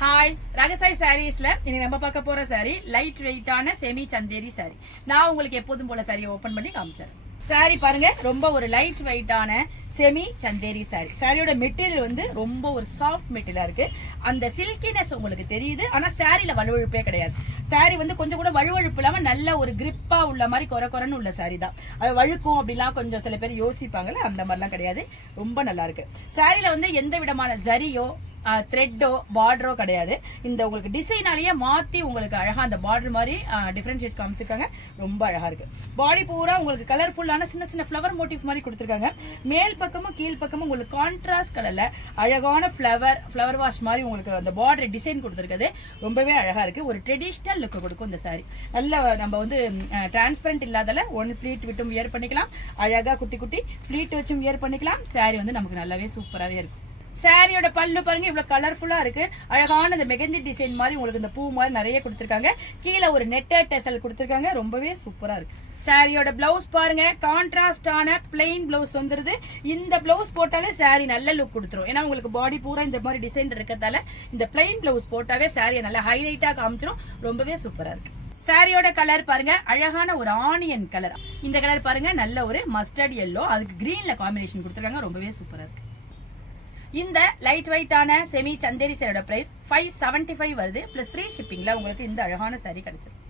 Hi ரகசாய் சாரீஸ்ல இன்னைக்கு நம்ம பார்க்க போற சாரி லைட் வெயிட்டான செமி சந்தேரி சாரி. நான் உங்களுக்கு எப்போதும் போல சாரியை ஓபன் பண்ணி காமிச்சேன். சாரி பாருங்க, ரொம்ப ஒரு லைட் வெயிட்டான செமி சந்தேரி சாரி. சாரியோட மெட்டீரியல் வந்து ரொம்ப ஒரு சாஃப்ட் மெட்டீரியலா இருக்கு. அந்த சில்கினஸ் உங்களுக்கு தெரியுது, ஆனா சாரியில வழுவழுப்பே கிடையாது. சாரி வந்து கொஞ்சம் கூட வழுவழுப்பு இல்லாம நல்ல ஒரு கிரிப்பா உள்ள மாதிரி கொரன்னு உள்ள சாரி தான். அது வழுக்கும் அப்படிலாம் கொஞ்சம் சில பேர் யோசிப்பாங்கல்ல, அந்த மாதிரிலாம் கிடையாது. ரொம்ப நல்லா இருக்கு. சாரியில வந்து எந்த விதமான ஜரியோ த்ரெட்டோ பார்டரோ கிடையாது. இந்த உங்களுக்கு டிசைனாலேயே மாத்தி உங்களுக்கு அழகா அந்த பார்டர் மாதிரி டிஃபரன்ஷியேட் காமிச்சிருக்காங்க. ரொம்ப அழகா இருக்கு. பாடி பூரா உங்களுக்கு கலர்ஃபுல்லான சின்ன சின்ன ஃபிளவர் மோட்டிவ் மாதிரி கொடுத்துருக்காங்க. மேல் பக்கமும் கீழ் பக்கமும் உங்களுக்கு கான்ட்ராஸ்ட் கலர்ல அழகான ஃபிளவர் வாஷ் மாதிரி உங்களுக்கு அந்த பார்டர் டிசைன் கொடுத்துருக்குது. ரொம்பவே அழகா இருக்கு. ஒரு ட்ரெடிஷ்னல் லுக் கொடுக்கும் இந்த சாரி. நல்ல நம்ம வந்து டிரான்ஸ்பரண்ட் இல்லாதல ஒன் ப்ளீட் விட்டும் வியர் பண்ணிக்கலாம். அழகா குட்டி குட்டி ப்ளீட் வச்சும் வியர் பண்ணிக்கலாம். சாரி வந்து நமக்கு நல்லாவே சூப்பராகவே இருக்கும். சாரியோட பல்லு பாருங்க, இவ்வளவு கலர்ஃபுல்லா இருக்கு. அழகான இந்த மெகந்தி டிசைன் மாதிரி உங்களுக்கு இந்த பூ மாதிரி நிறைய கொடுத்திருக்காங்க. கீழே ஒரு நெட்டட் டெசல் கொடுத்திருக்காங்க. ரொம்பவே சூப்பரா இருக்கு. சாரியோட பிளவுஸ் பாருங்க, கான்ட்ராஸ்டான பிளெயின் பிளவுஸ் வந்துருது. இந்த பிளவுஸ் போட்டாலே சாரி நல்ல லுக் கொடுத்துரும். ஏன்னா உங்களுக்கு பாடி பூரா இந்த மாதிரி டிசைன் இருக்கிறதால இந்த பிளெயின் பிளவுஸ் போட்டாவே சாரியை நல்லா ஹைலைட்டா காமிச்சிரும். ரொம்பவே சூப்பரா இருக்கு. சாரியோட கலர் பாருங்க, அழகான ஒரு ஆனியன் கலர். இந்த கலர் பாருங்க, நல்ல ஒரு மஸ்டர்ட் எல்லோ, அதுக்கு கிரீன்ல காம்பினேஷன் கொடுத்திருக்காங்க. ரொம்பவே சூப்பரா இருக்கு. இந்த லைட் வெயிட்டான செமி சந்தேரி சாரியோட பிரைஸ் 575 வருது. பிளஸ் ஃப்ரீ ஷிப்பிங்ல உங்களுக்கு இந்த அழகான சாரி கிடைச்சிருக்கு.